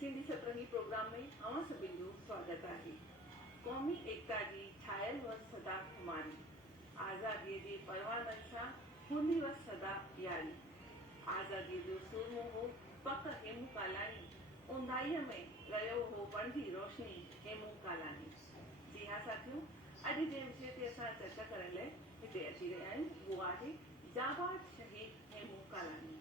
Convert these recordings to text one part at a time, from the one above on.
सिंधी सतरंगी प्रोग्राम में अवां सभिनि जो स्वागत आहे। क़ौमी एकता जी छायल हुअसि सदा खुमारी, आज़ादीअ जे परवाननि सां हूंदी हुअसि सदा यारी। आज़ादीअ जो सूरमो हो पक हेमू कालाणी, ऊंदाईअ में रहियो हो बणजी रोशनी हेमू कालाणी। जी हाँ साथियों, अॼु जे विषय ते असां चर्चा करण लाइ हिते अची रहिया आहियूं, उहो आहे जाबाज़ शहीद हेमू कालाणी।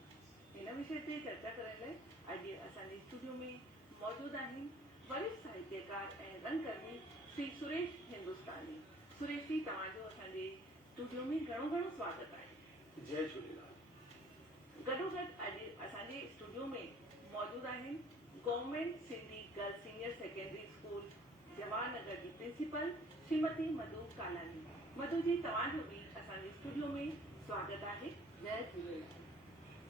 हिन विषय ते चर्चा करण लाइ अॼु असांजे स्टूडियो में मौजूद आहिनि वरिष्ठ साहित्यकार ऐं रंगकर्मी श्री सुरेश हिंदुस्तानी। सुरेश जी, तव्हांजो असांजे स्टूडियो में घणो घणो स्वागत आहे। जय झूलेलाल। गॾोगॾु अॼु असांजे स्टूडियो में मौजूद आहिनि government Sindhi girls senior secondary school Jawaharnagar जी प्रिंसिपल श्रीमती मधु कालानी। मधु जी, तव्हांजो बि असांजे स्टूडियो में स्वागत आहे। जय झूलेलाल।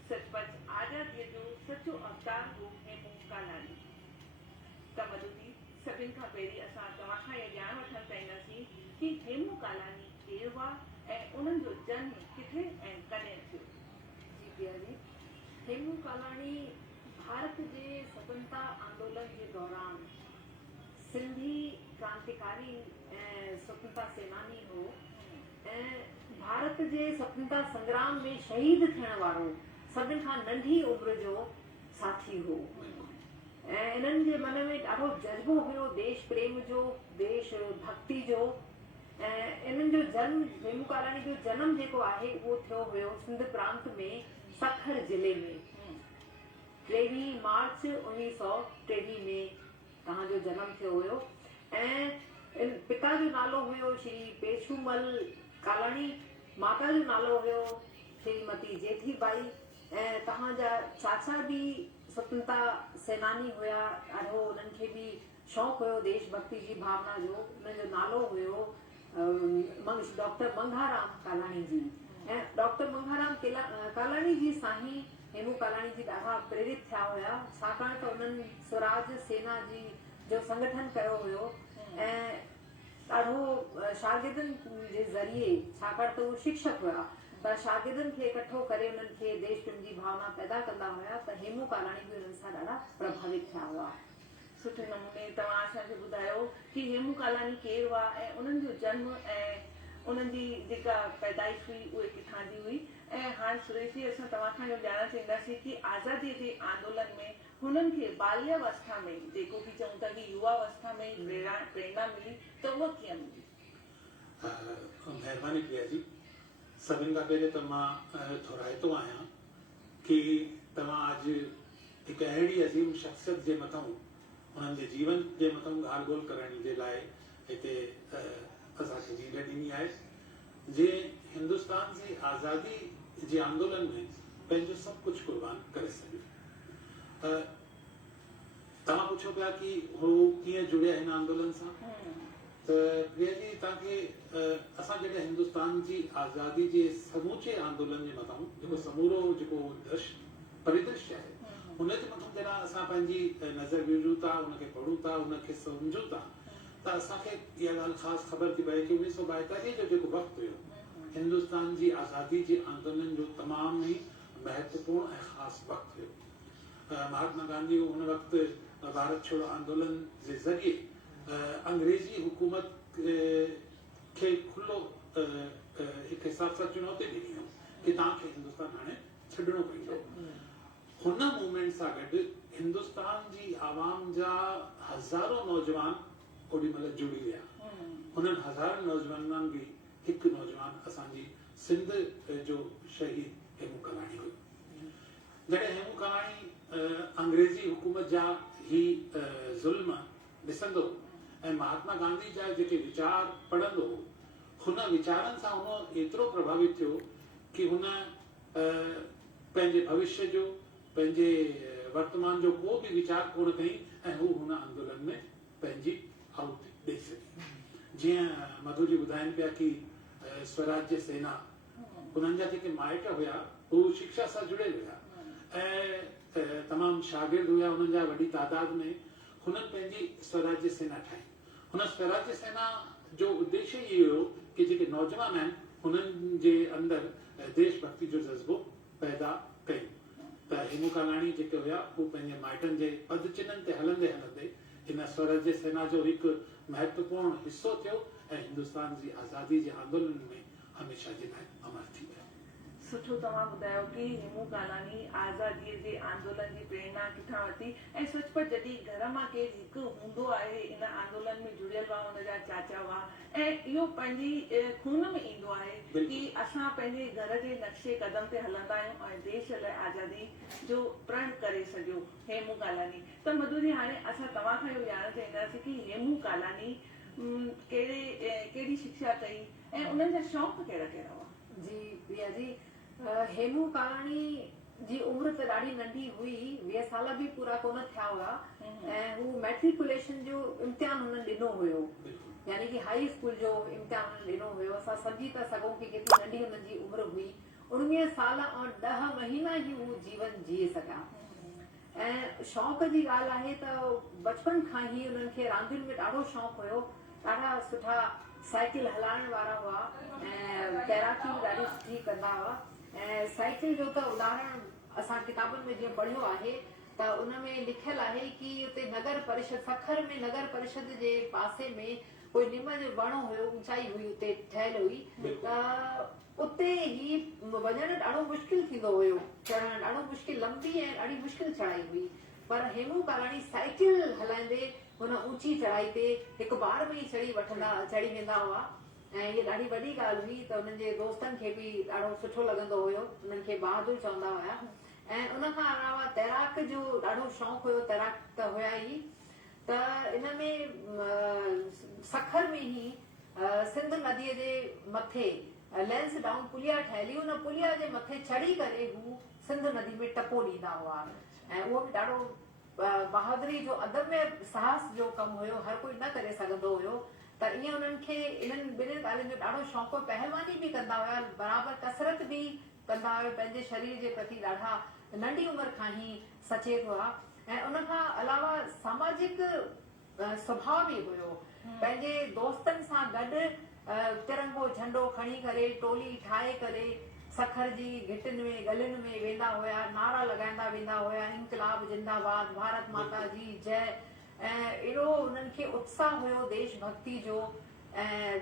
सचपच आज़ादीअ जो सचो अवतार हो हेमू कालाणी। त मधु जी, सभिनि खां पहिरीं असां तव्हां खां इहा ॼाण वठणु चाहींदासीं कि हेमू कालाणी केरु हुआ ऐं उन्हनि जो जन्म किथे ऐं कॾहिं थियो। जी प्रिया जी, हेमू कालाणी भारत जे स्वतंत्रता आंदोलन जे दौरान सिंधी क्रांतिकारी ऐं स्वतंत्रता सेनानी हो ऐं भारत जे स्वतंत्रता संग्राम में शहीद थियण वारो सभिनि खां नंढी उम्र जो साथी हो ऐं इन्हनि जे मन में ॾाढो जज़्बो हुयो देश प्रेम जो, देश भक्ति जो। ऐं इन्हनि जो जन्म, हेमू कालाणी जो जनम जेको आहे उहो थियो हुयो सिंध प्रांत में सखर जिले में 23 मार्च 1923 में तव्हांजो जनम थियो हुयो। ऐं पिता जो नालो हुयो श्री पेशूमल कालाणी, माता जो नालो हुयो श्रीमती जेठीबाई ऐं तव्हांजा चाचा बि स्वतंत्रता सेनानी हुया। ॾाढो उन्हनि खे बि शौक़ु हुयो देशभक्ति जी भावना जो। उन्हनि जो नालो हुयो डॉक्टर मंघाराम कालाणी जी। ऐं डॉक्टर मंघाराम कालाणी जी साईं हेमू कालाणी जी ॾाढा प्रेरित थिया हुया, छाकाणि त उन्हनि स्वराज सेना जी जो संगठन कयो हुयो ऐं ॾाढो शागिर्दनि जे ज़रिए, छाकाणि त उहे शिक्षक हुया, त शागिर्दनि खे इकठो करे उन्हनि खे देश प्रेम जी भावना पैदा कंदा हुया। त हेमू कालाणी बि उन्हनि सां ॾाढा प्रभावित थिया हुआ। सुठे नमूने तव्हां असांखे ॿुधायो कि हेमू कालाणी केरु हुआ ऐं उन्हनि जो जन्म ऐं उन्हनि जी जेका पैदाइश हुई उहे किथां जी हुई। ऐं हाणे सुरेश जी, असां तव्हां खां इहो ॼाणणु चाहींदासीं कि आज़ादीअ जे आंदोलन में हुननि खे बाल्यावस्था में, जेको कि चऊं था कि युवावस्था में प्रेरणा मिली, त उहा कीअं मिली? महिरबानी प्रिया जी। सभिनि खां पहिरियों त मां थोराईंदो आहियां कि तव्हां अॼु हिकु अहिड़ी अज़ीम शख़्सियत जे मथां, उन्हनि जे जीवन जे मथां ॻाल्हि ॿोल करण जे लाइ हिते असांखे नीड ॾिनी आहे, जंहिं हिंदुस्तान जी आज़ादी जे आंदोलन में पंहिंजो सभु कुझु क़ुर्बान करे सघियो। तव्हां पुछो पिया कि हू कीअं जुड़िया हिन आंदोलन सां। त प्रिया जी, तव्हांखे असां जॾहिं हिंदुस्तान जी आज़ादी जे समूचे आंदोलन जे मथां जेको समूरो जेको परिदृश्य आहे हुन जे मथां जॾहिं असां पंहिंजी नज़र विझूं था, हुनखे पढ़ूं था, हुनखे सम्झूं था, त असांखे इहा ॻाल्हि ख़ासि ख़बर थी पए कि 1942 जो जेको वक़्तु हुयो हिंदुस्तान जी आज़ादी जे आंदोलन जो तमामु ई महत्वपूर्ण ऐं ख़ासि वक़्तु हुयो। महात्मा गांधी हुन वक़्तु भारत छोड़ो आंदोलन जे ज़रिए अंग्रेजी हुकूमत खे खुलो हिकु हिसाब सां चुनौती ॾिनी हुई कि तव्हांखे हिंदुस्तान हाणे छॾिणो पवंदो। हुन मूवमेंट सां गॾु हिंदुस्तान जी आवाम जा हज़ारों नौजवान ओॾी महिल जुड़ी विया। हुननि हज़ारनि नौजवाननि बि हिकु नौजवान असांजी सिंध जो शहीद हेमू कालाणी हुई। जॾहिं हेमू कालाणी अंग्रेजी हुकूमत जा ही ज़ुल्म ॾिसंदो ऐं महात्मा गांधी जा जेके वीचार पढ़ंदो, हुन वीचारनि सां हुन एतिरो प्रभावित थियो कि हुन पंहिंजे भविष्य जो, पंहिंजे वर्तमान जो को बि वीचार कोन कई ऐं हू हुन आंदोलन में पंहिंजी आहुति ॾेई सघी। जीअं मधु जी ॿुधाइनि पिया कि स्वराज्य सेना, हुननि जा जेके माइट हुया हू शिक्षा सां जुड़ियल हुया ऐं तमामु शागिर्द हुया हुननि जा वॾी तादाद में। हुननि पंहिंजी स्वराज्य सेना ठाही। हुन स्वराज्य सेना जो उद्देश्य इहो हुयो कि जेके नौजवान आहिनि हुननि जे अंदरि देशभक्ति जो जज़्बो पैदा कयूं। त हेमू कालाणी जेके हुआ हू पंहिंजे माइटनि जे पद चिन्हनि ते हलंदे हलंदे हिन स्वराज्य सेना जो हिकु महत्वपूर्ण हिस्सो थियो ऐं हिंदुस्तान जी आज़ादी जे आंदोलन में हमेशह जे लाइ अमर थी विया। सुठो तव्हां ॿुधायो कि हेमू कालाणी आज़ादीअ जे आंदोलन जी प्रेरणा किथां वरिती ऐं सचपच जॾहिं घर मां केरु हिकु हूंदो आहे इन आंदोलन में जुड़ियल हुआ हुनजा चाचा हुआ ऐं इहो पंहिंजी खून में ईंदो आहे कि असां पंहिंजे घर जे नक्शे कदम ते हलंदा आहियूं ऐं देश लाइ आज़ादी जो प्रण करे सघियो हेमू कालाणी। त मधु जी हाणे असां तव्हां खां इहो ॼाणणु चाहींदासीं कि हेमू कालाणी कहिड़ी शिक्षा कई ऐं उन्हनि जा शौक़ कहिड़ा कहिड़ा हुआ? जी प्रिया जी, हेमू कालाणी जी उम्र त ॾाढी नंढी हुई, 20 साल बि पूरा कोन थिया हुआ ऐं हू मैट्रिकुलेशन जो इम्तिहान हुननि ॾिनो हुयो, यानी कि हाई स्कूल जो इम्तिहान हुननि ॾिनो हुयो। असां सम्झी था सघूं कि केतिरी नंढी हुननि जी उम्र हुई। 19 साल ऐं 10 महीना ई हू जीवन जीए सघिया। ऐं शौक़ जी ॻाल्हि आहे त बचपन खां ई उन्हनि खे रांदियुनि में ॾाढो शौक़ु हुयो। ॾाढा सुठा साइकिल हलाइण वारा हुआ ऐं तैराकी बि ॾाढी सुठी कंदा हुआ। ऐं साइकिल जो त उदाहरण असां किताबनि में जीअं पढ़ियो आहे त उन में लिखियल आहे कि उते नगर परिषद सखर में नगर परिषद जे पासे में कोई निम जो वण हुयो, ऊंचाई हुई उते ठहियल हुई, त उते ई वञणु ॾाढो मुश्किल थींदो हुयो, चढ़णु ॾाढो मुश्किल, लंबी ऐं ॾाढी मुश्किल चढ़ाई हुई। पर हेमू कालाणी साइकिल हलाईंदे हुन ऊंची चढ़ाई ते हिकु बार में ई चढ़ी वेंदा हुआ ऐं इहा ॾाढी वॾी ॻाल्हि हुई। त उन्हनि जे दोस्तनि खे बि ॾाढो सुठो लॻंदो हुयो, उन्हनि खे बहादुर चवंदा हुया। ऐं उन खां अलावा तैराक जो ॾाढो शौक़ु हुयो, तैराक त हुया ई। त इन में सखर में ई सिंध नदीअ जे मथे लेंस डाउन पुलिया ठहियली, उन पुलिया जे मथे चढ़ी करे हू सिंध नदी में टपो ॾींदा हुआ ऐं उहो बि ॾाढो बहादुरी जो अदम्य साहस जो कमु हुयो, हर कोई न करे सघंदो हुयो। त ईअं उन्हनि खे इन्हनि ॿिन्हिनि ॻाल्हियुनि जो ॾाढो शौक़ु, पहलवानी बि कंदा हुया, बराबरि कसरत बि कंदा हुया, पंहिंजे शरीर जे प्रति ॾाढा नंढी उमिरि खां ई सचेत हुआ। ऐं उन खां अलावा सामाजिक स्वभाव बि हुयो। पंहिंजे दोस्तनि सां गॾु तिरंगो झंडो खणी करे टोली ठाहे करे सखर जी घिटिन में गलियुनि में वेंदा हुया, नारा लॻाईंदा वेंदा हुया, इनकलाब जिंदाबाद, भारत माता जी जय। ऐं एॾो उन्हनि खे उत्साह हुयो देशभक्ति जो ऐं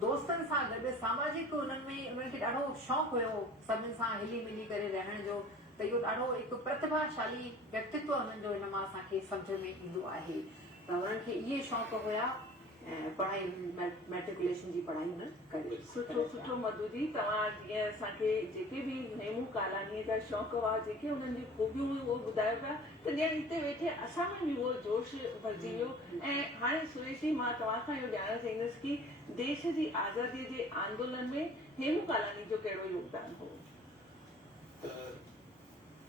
दोस्तनि सां गॾु सामाजिक उन्हनि खे ॾाढो शौक़ु हुयो सभिनि सां हिली मिली करे रहण जो। त इहो ॾाढो हिकु प्रतिभाशाली व्यक्तित्व हुननि जो हिन मां असांखे सम्झ में ईंदो आहे। त हुननि खे इहे शौक़ु हुया ऐं पढ़ाई मैट्रिकुलेशन जी पढ़ाई हुननि कई। सुठो मधु जी, तव्हां जीअं असांखे जेके बि हेमू कालाणीअ जा शौक़ु हुआ, जेके हुननि जी खूबियूं हुयूं उहो ॿुधायो पिया, त ॼण हिते वेठे असां में बि उहो जोश भरिजी वियो। ऐं हाणे सुरेशी, मां तव्हां खां इहो ॼाणणु चाहींदसि कि देश जी आज़ादीअ जे आंदोलन में हेमू कालाणी जो कहिड़ो योगदान हो?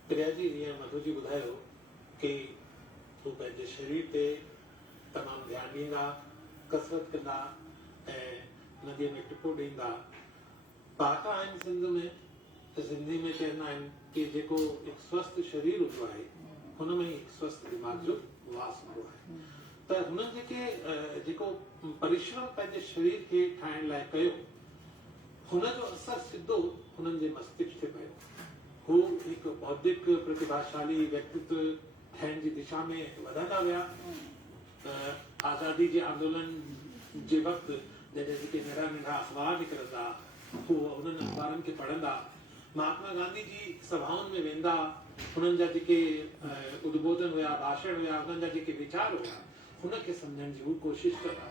प्रिया जी, जीअं मधु जी ॿुधायो कि हू पंहिंजे शरीर ते तमामु ध्यानु ॾींदा, कसरत कंदा ऐं नदीअ में टुपो ॾींदा। पहाका आहिनि सिंध में, त सिंधी में चवंदा आहिनि कि जेको हिकु स्वस्थ शरीर हूंदो आहे हुन में हिकु स्वस्थ दिमाग़ जो वास हूंदो आहे। त हुननि जेको परिश्रम पंहिंजे शरीर खे ठाहिण लाइ कयो, हुनजो असरु सिधो हुननि जे मस्तिष्क ते पियो। हू हिकु बौद्धिक प्रतिभाशाली व्यक्तित्व ठहण जी दिशा में वधंदा विया। आज़ादी जे आंदोलन जे वक़्तु जॾहिं जेके नंढा नंढा अख़बार निकिरंदा, हू उन्हनि अख़बारनि खे पढ़ंदा, महात्मा गांधी जी सभाउनि में वेंदा, हुननि जा जेके उद्बोधन हुया, भाषण हुया, हुननि जा जेके वीचार हुया, हुनखे सम्झण जी हू कोशिशि कंदा।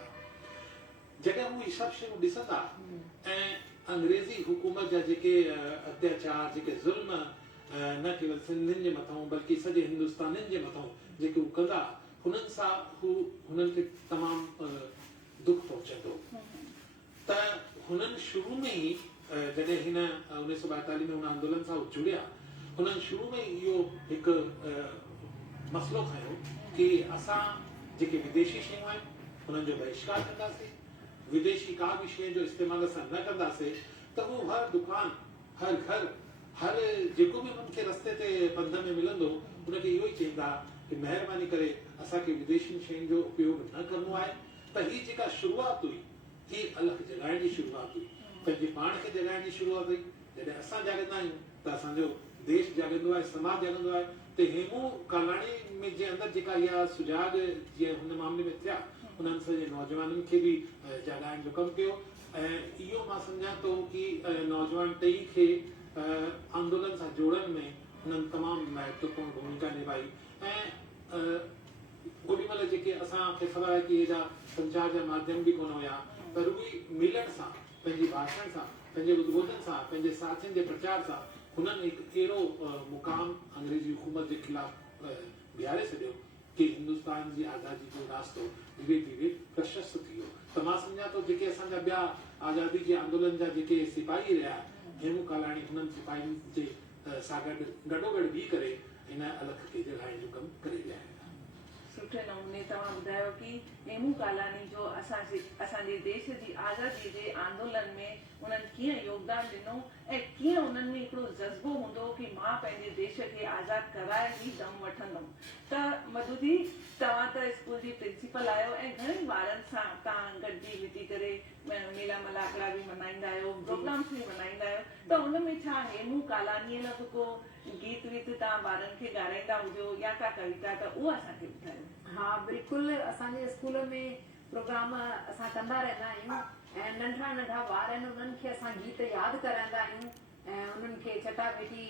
जॾहिं हू इहे सभु शयूं ॾिसंदा ऐं अंग्रेज़ी हुकूमत जा जेके अत्याचार, जेके ज़ुल्म न केवल सिंधियुनि जे मथां बल्कि सॼे हिंदुस्तानियुनि जे मथां जेके हू कंदा, हुननि सां हुननि खे तमामु दुख पहुचंदो। त हुननि शुरू में ई जॾहिं हिन 1942 में हुन आंदोलन सां जुड़िया, हुननि शुरू में ई इहो हिकु मसइलो खयो कि असां जेके विदेशी शयूं आहिनि हुननि जो बहिष्कार कंदासीं, विदेशी का बि शइ जो इस्तेमालु असां न कंदासीं। त हू हर दुकान, हर घर, हर जेको बि हुननि खे रस्ते ते पंध में मिलंदो, हुनखे इहो ई चवंदा कि महिरबानी करे असांखे विदेशी शयुनि जो उपयोग न करिणो आहे। त हीअ जेका शुरूआत हुई, हीअ अलॻि जॻाइण जी शुरूआत हुई, पंहिंजे पाण खे जॻाइण जी शुरूआत हुई। जॾहिं असां जाॻंदा आहियूं त असांजो देश जाॻंदो आहे, समाज जाॻंदो आहे। त हेमू कालाणी में जे अंदरि जेका इहा सुजाॻ जीअं हुन मामले में थिया, उन्हनि सॼे नौजवाननि खे बि जाॻाइण जो कमु कयो। ऐं इहो मां सम्झां थो कि नौजवान टई खे आंदोलन सां जोड़ण में हुननि तमामु महत्वपूर्ण भूमिका निभाई। ऐं ओॾीमहिल जेके असांखे ख़बर आहे कि हेॾा संचार जा माध्यम बि कोन हुया, पर उहे मिलण सां, पंहिंजे भाषण सां, पंहिंजे उद्बोधन सां, पंहिंजे साथियुनि जे प्रचार सां हुननि हिकु अहिड़ो मुक़ाम अंग्रेजी हुकूमत जे ख़िलाफ़ बीहारे छॾियो कि हिंदुस्तान जी आज़ादी जो रास्तो धीरे धीरे प्रशस्त थी वियो। त मां सम्झां थो जेके असांजा ॿिया आज़ादी जे आंदोलन जा जेके सिपाही रहिया, हेमू कालाणी हुननि सिपाहियुनि जे सां गॾोगॾु बीह करे हिन अलख खे जॻाइण जो कमु करे रहिया आहिनि। सुठे नमूने तव्हां ॿुधायो कि हेमू कालाणी जो असांजे देश जी आज़ादी जे आंदोलन में उन्हनि कीअं योगदान ॾिनो ऐं कीअं उन्हनि में हिकिड़ो जज़्बो हूंदो कि मां पंहिंजे देश खे आज़ादु कराए ई दम वठंदमि। त मधुजी, तव्हां त स्कूल जी प्रिंसिपल आहियो ऐं घणेई ॿारनि सां तव्हां गॾिजी मिटी करे मेला मलाकड़ा बि मल्हाईंदा आहियो, प्रोग्राम्स बि मल्हाईंदा आहियो। त उन में छा हेमू कालाणीअ लाइ को गीत वीत तव्हां ॿारनि खे ॻाराईंदा हुजो या का कविता, त उहा असांखे ॿुधायो। हा बिल्कुलु, असांजे स्कूल में प्रोग्राम असां कंदा रहंदा आहियूं ऐं नंढा नंढा ॿार आहिनि उन्हनि खे असां गीत यादि कराईंदा आहियूं ऐं उन्हनि खे चटाभेटी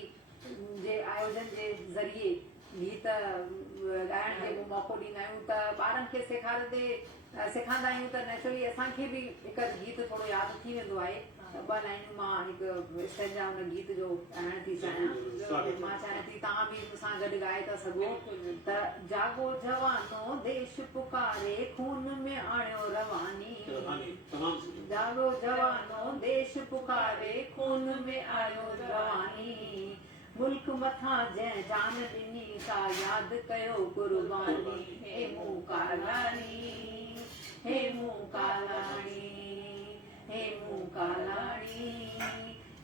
जे आयोजन जे ज़रिए गीत ॻाइण जो मौक़ो ॾींदा आहियूं। त ॿारनि खे सेखारींदा आहियूं त नेचुरली असांखे बि हिकु गीत थोरो यादि थी वेंदो आहे। ॿ लाइनूं मां हिकु स्टैंजा हुन गीत जो ॻाइण थी चाहियां। मां चाहियां थी तव्हां बि मूंसां गॾु ॻाए था सघो। त जागो जवानो देश पुकारे खून में आणियो रवानी, जागो जवानो देश पुकारे खून में आणियो रवानी, मुल्क मथां जंहिं जान ॾिनी सा यादि कयो कुर्बानी, हेमू कालाणी, हेमू कालाणी, हेमू कालाणी,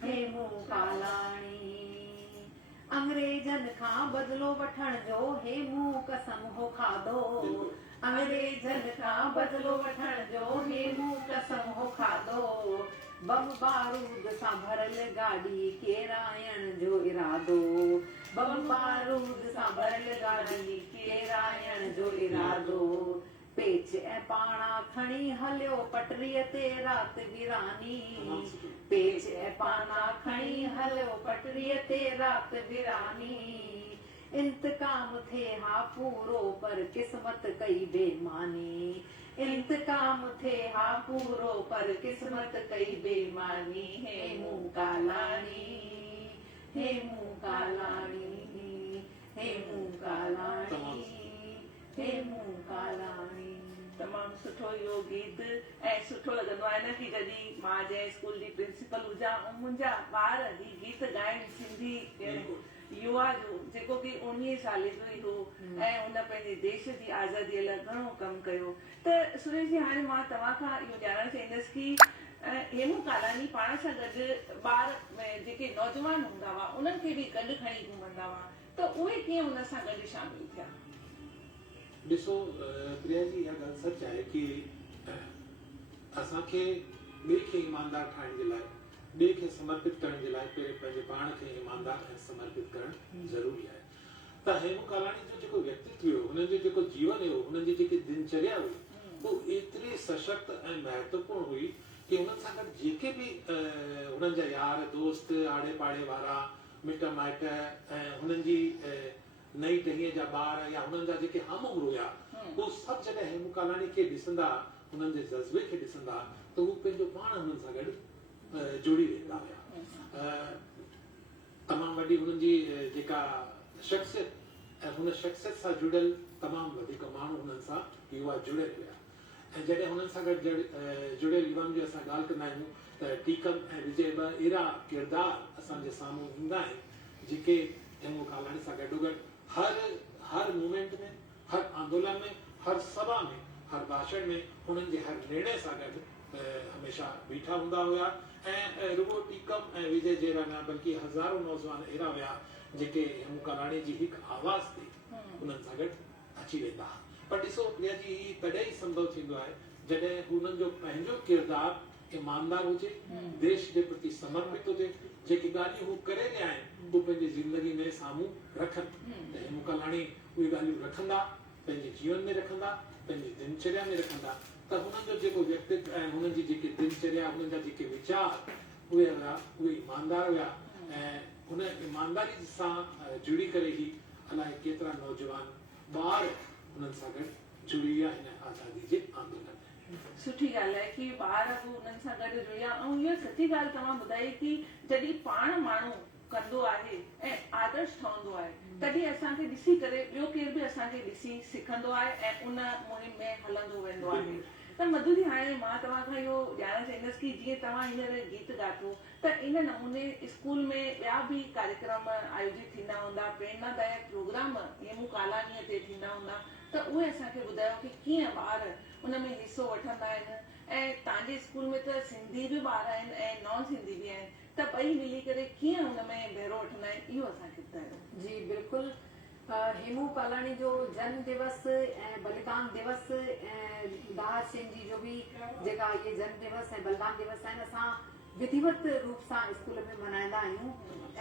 हेमू कालाणी। अंग्रेजन खां बदिलो वठण जो हेमू कसम हो खाधो, अंग्रेजन खां बदिलो वठण जो हेमू कसम हो खाधो, बम बारूद सां भरल गाॾी केराइण जो इरादो, बम बारूद सां भरल गाॾी केराइण जो इरादो, पेच ऐं पाणा खणी हलियो पटरीअ ते राति वीरानी, पेच ऐं पाणा खणी हलियो पटरीअ ते राति वीरानी, इंतकाम थे हा पूरो पर किस्मत कई बेईमानी, इंतकाम थे हा पूरो पर किस्मत कई बेईमानी, हेमू कालाणी, हेमू कालाणी, हेमू कालाणी, हेमू कालाणी। तमामु सुठो इहो गीत ऐं सुठो लॻंदो आहे न कि जॾहिं मां जंहिं स्कूल जी प्रिंसिपल हुजां ऐं मुंहिंजा ॿार ही गीत ॻाइनि सिंधी युवा जो, जेको कि 19 साले जो ई हो ऐं हुन पंहिंजे देश जी आज़ादीअ लाइ घणो कमु कयो। त सुरेश जी, हाणे मां तव्हां खां इहो ॼाणणु चाहींदसि कि हेमू कालाणी पाण सां गॾु ॿार जेके नौजवान हूंदा हुआ उन्हनि खे बि गॾु खणी घुमंदा हुआ, त उहे कीअं हुन सां गॾु शामिल थिया? ॾिसो प्रिया जी, इहा ॻाल्हि सच आहे कि असांखे ॿिए खे ईमानदार ठाहिण जे लाइ, ॿिए खे समर्पित करण जे लाइ पहिरें पंहिंजे पाण खे ईमानदार ऐं समर्पित करणु ज़रूरी आहे। त हेमू कालाणी जो जेको व्यक्तित्व हुयो, हुननि जो जेको जीवन हुयो, हुननि जी जेकी दिनचर्या हुई, वो एतिरी सशक्त ऐं महत्वपूर्ण हुई कि हुननि सां गॾु जेके बि हुननि जा यार दोस्त, आड़े पाड़े वारा, मिट माइट ऐं हुननि जी नई टहीअ जा ॿार या हुननि जा जेके हम उम्र हुया, उहो सभु जॾहिं हेमू कालाणी खे ॾिसंदा, हुननि जे जज़्बे खे ॾिसंदा, त हू पंहिंजो पाण हुननि सां गॾु जुड़ी वेंदा हुया। तमामु वॾी हुननि जी जेका शख्सियत ऐं हुन शख्सियत सां जुड़ियल तमामु वधीक माण्हू हुननि सां युवा जुड़ियल हुया। ऐं जॾहिं हुननि सां गॾु जुड़ियल युवाउनि जी असां ॻाल्हि कंदा आहियूं त टीकम ऐं विजय ॿ अहिड़ा किरदार असांजे साम्हूं ईंदा आहिनि जेके हेमू कालाणी सां गॾोगॾु हर मूवमेंट में, हर आंदोलन में, हर सभा में, हर भाषण में, हुननि जे हर निर्णय सां गॾु हमेशा बीठा हूंदा हुया। ऐं रुगो टीकम ऐं विजय जहिड़ा न बल्कि हज़ारों नौजवान अहिड़ा हुया जेके हेमू कालाणी जी हिकु आवाज़ ते हुननि सां गॾु अची वेंदा। पर ॾिसो प्रिया जी, तॾहिं ई संभव थींदो आहे जॾहिं हुननि जो पंहिंजो किरदारु ईमानदार हुजे, देश जे प्रति समर्पित हुजे, जेके ॻाल्हियूं हू करे रहिया आहिनि हू पंहिंजी ज़िंदगी में साम्हूं रखनि त हेमू कालाणी उहे ॻाल्हियूं रखंदा, पंहिंजे जीवन में रखंदा, पंहिंजी दिनचर्या में रखंदा त हुननि जो जेको व्यक्तित्व ऐं हुननि जी जेकी दिनचर्या, हुननि जा जेके वीचार उहे ईमानदार हुया ऐं हुन ईमानदारी सां जुड़ी करे ई अलाए केतिरा नौजवान ॿार हुननि सां गॾु जुड़ी विया हिन आज़ादी जे आंदोलन में। सुठी ॻाल्हि आहे कि ॿार बि उन्हनि सां गॾु जुड़िया। ऐं इहा सची ॻाल्हि तव्हां ॿुधाई कि जॾहिं पाण माण्हू कंदो आहे ऐं आदर्श ठहंदो आहे तॾहिं असांखे ॾिसी करे ॿियो केर बि असांखे ॾिसी सिखंदो आहे ऐं उन मुहिम में हलंदो वेंदो आहे। त मधु जी, हाणे मां तव्हां खां इहो ॼाणणु चाहींदसि कि जीअं तव्हां हींअर गीत ॻातो त इन नमूने स्कूल में ॿिया बि कार्यक्रम आयोजित थींदा हूंदा, प्रेरणादायक प्रोग्राम हेमू कालाणीअ ते थींदा हूंदा, त उहे असांखे ॿुधायो कि कीअं ॿार उन में हिसो वठंदा आहिनि। ऐं तव्हांजे स्कूल में त सिंधी बि ॿार आहिनि ऐं नॉन सिंधी बि आहिनि, त ॿई मिली करे कीअं हुन में बहिरो वठंदा आहिनि, इहो असांखे ॿुधायो। जी बिल्कुलु। हेमू कालाणी जो जन्म दिवस ऐं बलिदान दिवस ऐं दारा सिंह जी जो बि जेका इहे जन्म दिवस ऐं बलिदान दिवस आहिनि असां विधिवत रूप सां स्कूल में मल्हाईंदा आहियूं।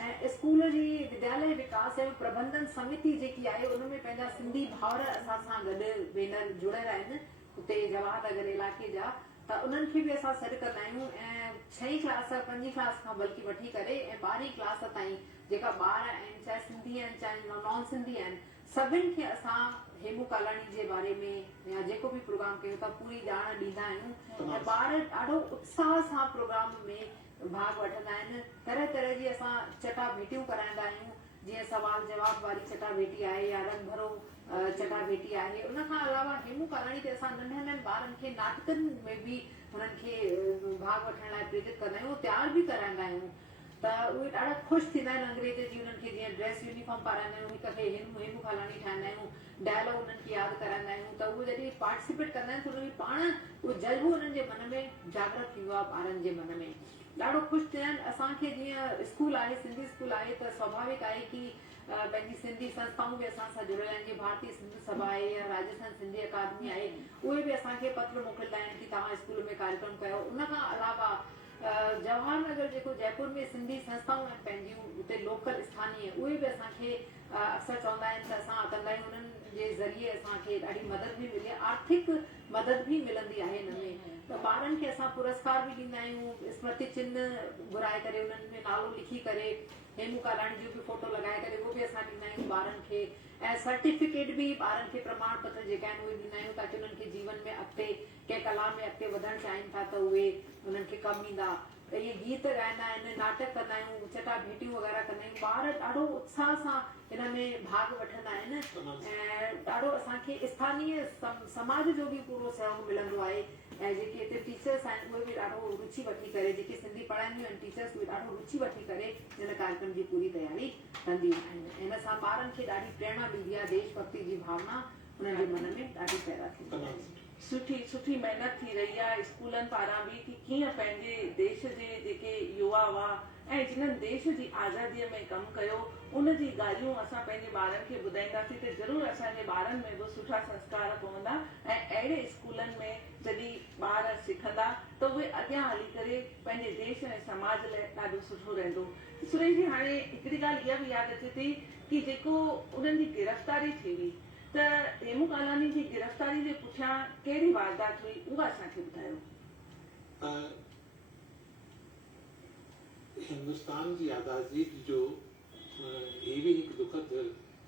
ऐं स्कूल जी विद्यालय विकास एवं प्रबंधन समिति जेकी आहे उन में पंहिंजा सिंधी भाउर असां सां गॾु भेनर जुड़ियल आहिनि उते जवाहर नगर इलाइक़े जा, त उन्हनि खे बि असां सॾु कंदा आहियूं। ऐं 6वीं क्लास 5वीं क्लास खां बल्कि वठी करे ऐं 12वीं क्लास ताईं जेका ॿार आहिनि, चाहे सिंधी आहिनि चाहे नॉन सिंधी आहिनि, सभिनि खे असां हेमू कालाणी जे बारे में या जेको बि प्रोग्राम कयूं था पूरी ॼाण ॾींदा आहियूं। ऐं ॿार ॾाढो उत्साह सां प्रोग्राम में भाग वठंदा आहिनि। तरह तरह जी असां चटाभेटियूं कराईंदा आहियूं, जीअं सवाल जवाब वारी चटाभेटी आहे या रंग भरो चटाभेटी आहे। उन खां अलावा हेमू कालाणी ते असां नंढनि नंढनि ॿारनि खे नाटकनि में बि हुननि खे भाग वठण लाइ प्रेरित कंदा आहियूं, तयार बि कराईंदा आहियूं। त उहे ॾाढा ख़ुशि थींदा आहिनि अंग्रेज जी उन्हनि खे जीअं ड्रेस यूनिफॉर्म पाराईंदा आहियूं, हिक खे हेमू कालाणी ठाहींदा आहियूं, डायलॉग उन्हनि खे यादि कराईंदा आहियूं। त उहे जॾहिं पार्टिसिपेट कंदा आहिनि त उन्हनि पाण उहो जज़्बो उन्हनि जे मन में जागृत थींदो आहे, ॿारनि जे मन में ॾाढो ख़ुशि थिया आहिनि। असांखे जीअं स्कूल आहे, सिंधी स्कूल आहे, त स्वाभाविक आहे कि पंहिंजी सिंधी संस्थाऊं बि असां सां जुड़ियल आहिनि। जीअं भारतीय सिंधी सभा आहे या राजस्थान सिंधी अकादमी आहे, उहे बि असांखे पत्र मोकिलींदा आहिनि कि तव्हां स्कूल में कार्यक्रम कयो। उन खां अलावा जवाहर नगर जेको जयपुर में सिंधी संस्थाऊं आहिनि पंहिंजियूं उते लोकल स्थानीय, उहे बि असांखे अक्सर चवंदा आहिनि त असां कंदा आहियूं। उन्हनि जे ज़रिए असांखे ॾाढी मदद बि मिली आहे, आर्थिक मदद बि मिलंदी आहे हिन में। त ॿारनि खे असां पुरस्कार बि ॾींदा आहियूं, स्मृति चिन्ह घुराए करे उन्हनि में नालो लिखी करे हेमू कालाणी जो बि फोटो लॻाए करे उहो बि असां ॾींदा आहियूं ॿारनि खे। ऐं सर्टिफिकेट बि ॿारनि खे प्रमाण पत्र जेका आहिनि उहे ॾींदा आहियूं ताकी उन्हनि खे जीवन में अॻिते कंहिं कला में अॻिते वधणु चाहिनि था त उहे उन्हनि खे कमु ईंदा। त इहे गीत ॻाईंदा आहिनि, नाटक कंदा आहियूं, चटाभेटियूं वग़ैरह कंदा आहियूं। ॿार ॾाढो उत्साह सां हिन में भाग वठंदा आहिनि ऐं ॾाढो असांखे स्थानीय समाज जो बि पूरो सहयोग मिलंदो आहे। ऐं जेके हिते टीचर्स आहिनि उहे बि ॾाढो रुचि वठी करे, जेके सिंधी पढ़ाईंदियूं आहिनि टीचर्स उहे ॾाढो रुचि वठी करे हिन कार्यक्रम जी पूरी तयारी कंदियूं आहिनि। हिन सां ॿारनि खे ॾाढी प्रेरणा मिलंदी आहे, देशभक्ति जी भावना उन्हनि जे मन में ॾाढी पैदा थींदी आहे। सुठी महिनत थी रही आहे स्कूलनि पारां बि कि कीअं पंहिंजे देश जे जेके युवा हुआ ऐं जिन्हनि देश जी आज़ादीअ में कमु कयो उन जी ॻाल्हियूं असां पंहिंजे ॿारनि खे ॿुधाईंदासीं त ज़रूरु असांजे ॿारनि में बि सुठा संस्कार पवंदा। ऐं अहिड़े स्कूलनि में जॾहिं ॿार सिखंदा त उहे अॻियां हली करे पंहिंजे देश ऐं समाज लाइ ॾाढो सुठो रहंदो। सुरेश जी, हाणे हिकिड़ी ॻाल्हि इहा बि यादि अचे थी कि जेको उन्हनि जी गिरफ़्तारी थी हुई त हेमू कालाणी जी गिरफ़्तारी जे पुठियां कहिड़ी वारदात हुई, उहा असांखे ॿुधायो। हिंदुस्तान जी आज़ादी जो ये भी एक दुखद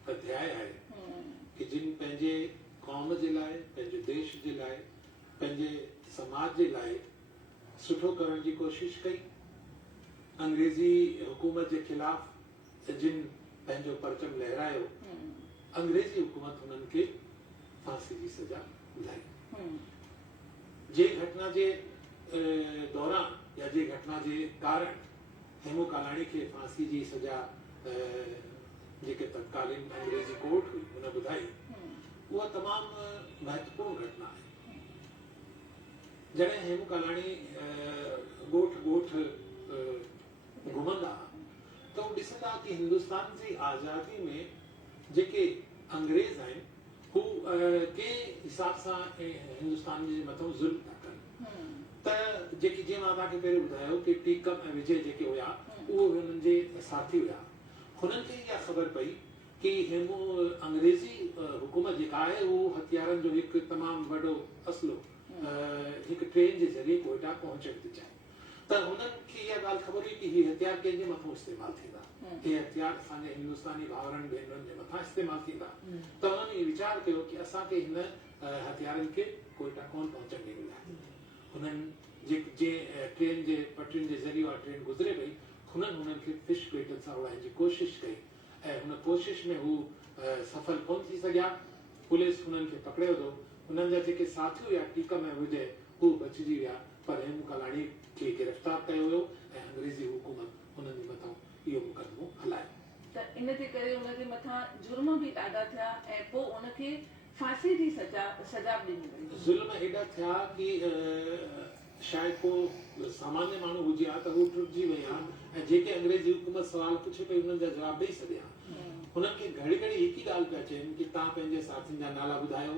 अध्याय है कि जिन पंहिंजे कौम जे लाइ, पंहिंजे देश जे लाइ, पंहिंजे समाज जे लाइ सुठो करण जी कोशिश कई, अंग्रेजी हुकूमत जे खिलाफ़ जिन पंहिंजो परचम लहरायो, अंग्रेजी हुकूमत हुननि खे फांसी जी सजा ॿुधाई। जे घटना जे दौरान या जे घटना जे कारण हेमू कालाणी खे फांसी जी सजा जेके तत्कालीन अंग्रेजी कोर्ट हुई हुन ॿुधाई, उहा तमामु महत्वपूर्ण घटना आहे। जॾहिं हेमू कालाणी ॻोठ घुमंदा त उहो ॾिसंदा कि हिंदुस्तान जी आज़ादी में जेके अंग्रेज आहिनि हू कंहिं हिसाब सां हिंदुस्तान जे मथां ज़ुल्म था कनि त जेकी जीअं मां तव्हांखे पहिरियों ॿुधायो कि टीकम ऐं विजय जेके हुआ उहे हुननि जे साथी हुआ। हुननि खे इहा ख़बर पई कि हेमू अंग्रेज़ी हुकूमत जेका आहे उहो हथियारनि जो हिकु तमामु वॾो असलो हिकु ट्रेन जे ज़रिए कोयटा पहुचणु थी चाहे। त हुननि खे इहा ॻाल्हि ख़बर हुई कि हीअ हथियार कंहिंजे मथां इस्तेमालु थींदा, हे हथियार असांजे हिंदुस्तानी भाउरनि भेनरुनि जे मथां इस्तेमालु थींदा। त हुननि इहो वीचार कयो कि असांखे हिन हथियारनि खे कोयटा कोन पहुचण ॾियणी आहे। हुननि जे ट्रेन जे पटरियुनि जे ज़रिए उहा ट्रेन गुज़रे पई, हुननि खे फिश प्लेटनि सां उड़ाइण जी कोशिशि कई ऐं हुन कोशिश में हू सफल कोन थी सघिया। पुलिस हुननि खे पकड़ियो थो। हुननि जा जेके साथी हुआ टीकम ऐं विजय हू बचिजी विया, पर हेमू कालाणी खे गिरफ़्तार कयो वियो ऐं अंग्रेज़ी हुकूमत हुननि जे मथां इहो मुक़दमो हलायो। त इन जे करे हुनजे मथां जुर्म बि ॾाढा थिया ऐं पोइ उनखे फांसी जी सजा बि ॾिनी वई। ज़ुल्म हेॾा थिया कि शायदि को सामान्य माण्हू हुजे हा त हू टुटिजी वई हा ऐं जेके अंग्रेज़ी हुकूमत सवाल पुछे पई हुननि जा जवाब ॾेई सघे हा। हुननि खे घड़ी घड़ी हिकु ई ॻाल्हि पिया चवनि कि तव्हां पंहिंजे साथियुनि जा नाला ॿुधायो,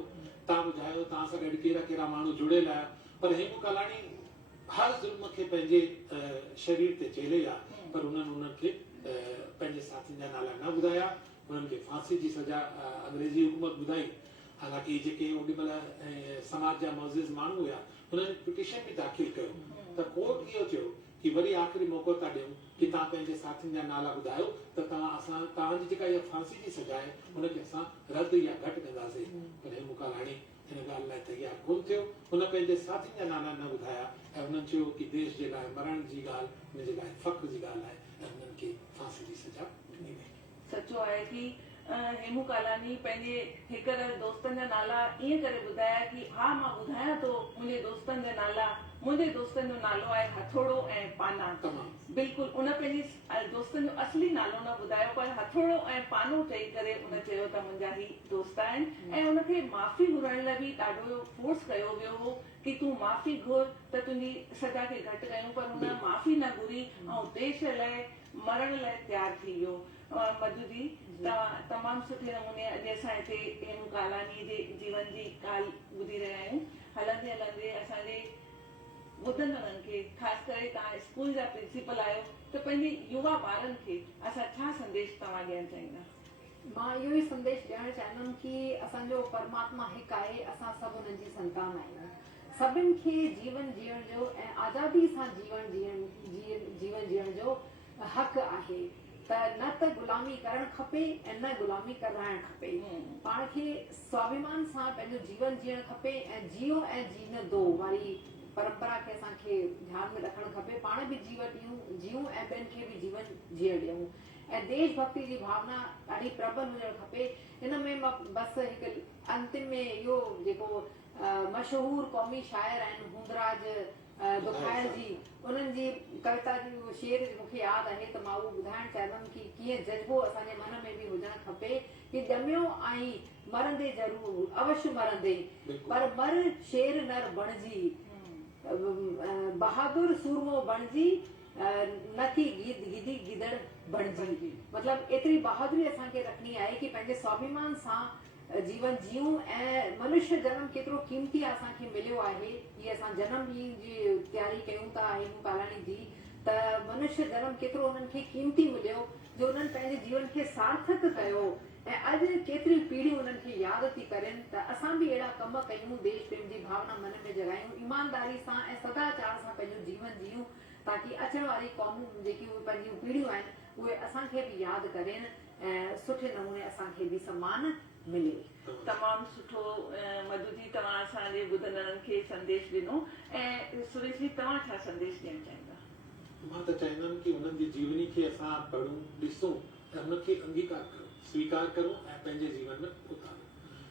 तव्हां ॿुधायो तव्हां सां गॾु कहिड़ा कहिड़ा माण्हू जुड़ियल आहिया। पर हेमू कालाणी हर ज़ुल्म खे पंहिंजे शरीर ते झेले हा, पर हुननि खे पंहिंजे साथियुनि जा नाला न ॿुधाया। हुननि खे फांसी जी सजा अंग्रेज़ी हुकूमत ॿुधाई। हालांकि जेके ओॾीमहिल समाज जा मुअज़्ज़िज़ माण्हू हुआ हुननि पिटीशन बि दाख़िल कयो त कोर्ट इहो चयो कि वरी आख़िरी मौक़ो था ॾियूं कि तव्हां पंहिंजे साथियुनि जा नाला ॿुधायो त तव्हांजी जेका इहा फांसी जी सजा आहे हुनखे असां रद्द या घटि कंदासीं। पर हेमू कालाणी हिन ॻाल्हि लाइ तयारु कोन थियो। हुन पंहिंजे साथियुनि जा नाला न ॿुधाया ऐं हुननि चयो कि देश जे लाइ मरण जी ॻाल्हि मुंहिंजे लाइ फ़ख्र जी ॻाल्हि आहे ऐं हुननि खे फांसी जी सजा ॾिनी वई। सचो आहे कि हेमू कालाणी पंहिंजे हिकु दोस्तनि जा नाला ईअं करे ॿुधाया कि हा मां ॿुधायां थो मुंहिंजे दोस्तनि जा नाला। मुंहिंजे दोस्तनि जो नालो आहे हथोड़ो ऐं पाना। बिल्कुलु उन पंहिंजे दोस्तनि जो असली नालो न ॿुधायो, पर हथोड़ो ऐं पानो चई करे उन चयो त मुंहिंजा ही दोस्त आहिनि ऐं उनखे माफ़ी घुरण लाइ बि ॾाढो फोर्स कयो वियो हो कि तूं माफ़ी घुर त तुंहिंजी सजा खे घटि कयूं। पर हुन माफ़ी न घुरी ऐं देश लाइ मरण लाइ तयारु थी वियो। मधु जी तमामु सुठे नमूने अॼु असां हिते हेमू कालाणी जे जीवन जी ॻाल्हि ॿुधी रहिया आहियूं। हलंदे हलंदे असांजे ॿुधंदड़नि खे ख़ासि करे तव्हां स्कूल जा प्रिंसिपल आहियो त पंहिंजे युवा ॿारनि खे असां छा संदेश तव्हां ॾियणु चाहींदा? मां इहो ई संदेश ॾियणु चाहींदमि कि असांजो परमात्मा हिकु आहे, असां सभु हुननि जी संतान आहियूं। सभिनि खे जीवन जीअण जो ऐं आज़ादी सां जीवन जीअण जो हक़ आहे। त न त गुलामी करणु खपे ऐं न गुलामी कराइणु खपे। पाण खे स्वाभिमान सां पंहिंजो जीवन जीअणु खपे ऐं जियो ऐं जीन दो वारी परंपरा खे असांखे ध्यान में रखणु खपे। पाण बि जीवन जियूं ऐं ॿियनि खे बि जीवन जीअण ॾियूं ऐं देश भक्ति जी भावना ॾाढी प्रबल हुजणु खपे। हिन में मां बसि हिकु अंतिम में इहो जेको मशहूरु क़ौमी शाइर आहिनि हूंदराज दुखायल जी, उन्हनि जी कविता जी उहो शेर मूंखे यादि आहे त मां उहो ॿुधाइणु चाहींदमि कि कीअं जज़्बो असांजे मन में बि हुजणु खपे कि ॼमियो आहीं मरंदे ज़रूरु अवश्य मरंदे, पर मर शेर नर बणिजी, बहादुर सूरमो बणिजी, न थी गिदी गिदड़ बणिजी। मतिलबु एतिरी बहादुरी असांखे रखणी आहे कि पंहिंजे स्वाभिमान सां जीवन जियूं ऐं मनुष्य जनम केतिरो कीमती असांखे मिलियो आहे। हीअ असां जनम ॾींहं जी तयारी कयूं था हेमू कालाणी जी, त मनुष्य जनम केतिरो उन्हनि खे कीमती मिलियो जो उन्हनि पंहिंजे जीवन खे सार्थक कयो ऐं अॼु केतिरी पीढ़ियूं उन्हनि खे यादि थी करनि त असां बि अहिड़ा कम कयूं, देश प्रेम जी भावना मन में जगायूं, ईमानदारी सां ऐं सदाचार सां पंहिंजो जीवन जियूं ताकि अचण वारी क़ौमूं जेकी पंहिंजियूं पीढ़ियूं आहिनि उहे असांखे बि यादि कनि ऐं सुठे नमूने असांखे बि सम्मान मिले। तमामु सुठो मधु जी तव्हां असांजे ॿुधंदड़नि खे संदेश ॾिनो ऐं सुरेश जी तव्हां छा संदेश ॾियणु चाहींदा? मां त चाहींदुमि कि हुननि जी जीवनी खे असां पढ़ूं, ॾिसूं ऐं हुनखे अंगीकार करूं, स्वीकार करूं ऐं पंहिंजे जीवन में उतारूं।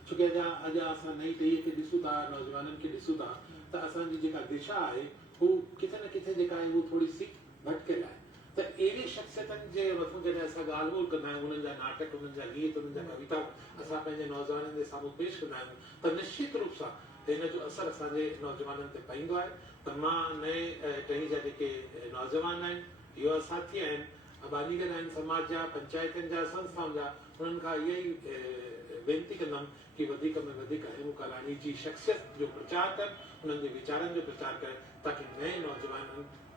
छो कि अॼु असां नई टहीअ खे ॾिसूं था, नौजवाननि खे ॾिसूं था त असांजी जेका दिशा आहे हू किथे न किथे जेका आहे हू थोरी सी भटकियल आहे। त अहिड़ी शख़्सियतनि जे मथां जॾहिं असां ॻाल्हि ॿोल कंदा आहियूं, हुननि जा नाटक, हुननि जा गीत, हुननि जा कविता असां पंहिंजे नौजवाननि जे साम्हूं पेश कंदा आहियूं त निश्चित रूप सां हिन जो असरु असांजे नौजवाननि ते पवंदो आहे। त मां नए टही जा जेके नौजवान आहिनि, युवा साथी आहिनि, बालीगर आहिनि, समाज जा, पंचायतनि जा, संस्थाउनि जा, उन्हनि खां इहा ई वेनती कंदुमि कि वधीक में वधीक हेमू कालाणी जी शख्सियत जो प्रचार कर, उन्हनि जे वीचारनि जो प्रचार कर, ताकि नए नौजवान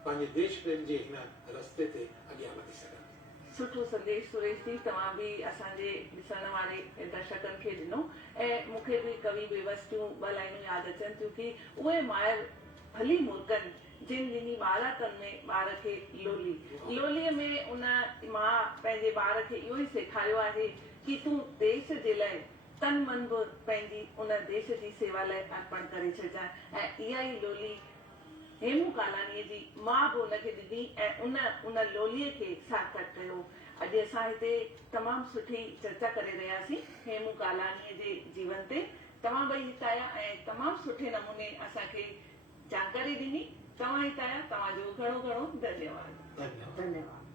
पंहिंजे देश प्रेम जे हिन रस्ते ते अॻियां वधी सघनि। सुठो संदेश सुरेश जी तव्हां बि असांजे ॾिसण वारे दर्शकनि खे ॾिनो ऐं मूंखे बि कवि बेवस जूं ॿ लाइनूं यादि अचनि थियूं कि उहे मायर भली मुर्गनि जिन ॾिनी ॿारहतनि में ॿार खे लोली, लोलीअ में उन मां पंहिंजे ॿार खे इहो ई सेखारियो आहे कि तूं देश जे लाइ तन मन बि पंहिंजी उन देश जी सेवा लाइ अर्पण करे छॾिजांइ ऐं इहा ई लोली हेमू कालाणीअ जी मां बि उनखे ॾिनी ऐं उन लोलीअ खे सार्थक कयो। अॼु असां हिते तमामु सुठी चर्चा करे रहियासीं हेमू कालाणीअ जे जीवन ते। तव्हां ॿई हिते आया ऐं तमामु सुठे नमूने असांखे जानकारी ॾिनी। तव्हां हिते आया, तव्हांजो घणो घणो धन्यवाद। धन्यवाद। धन्यवाद।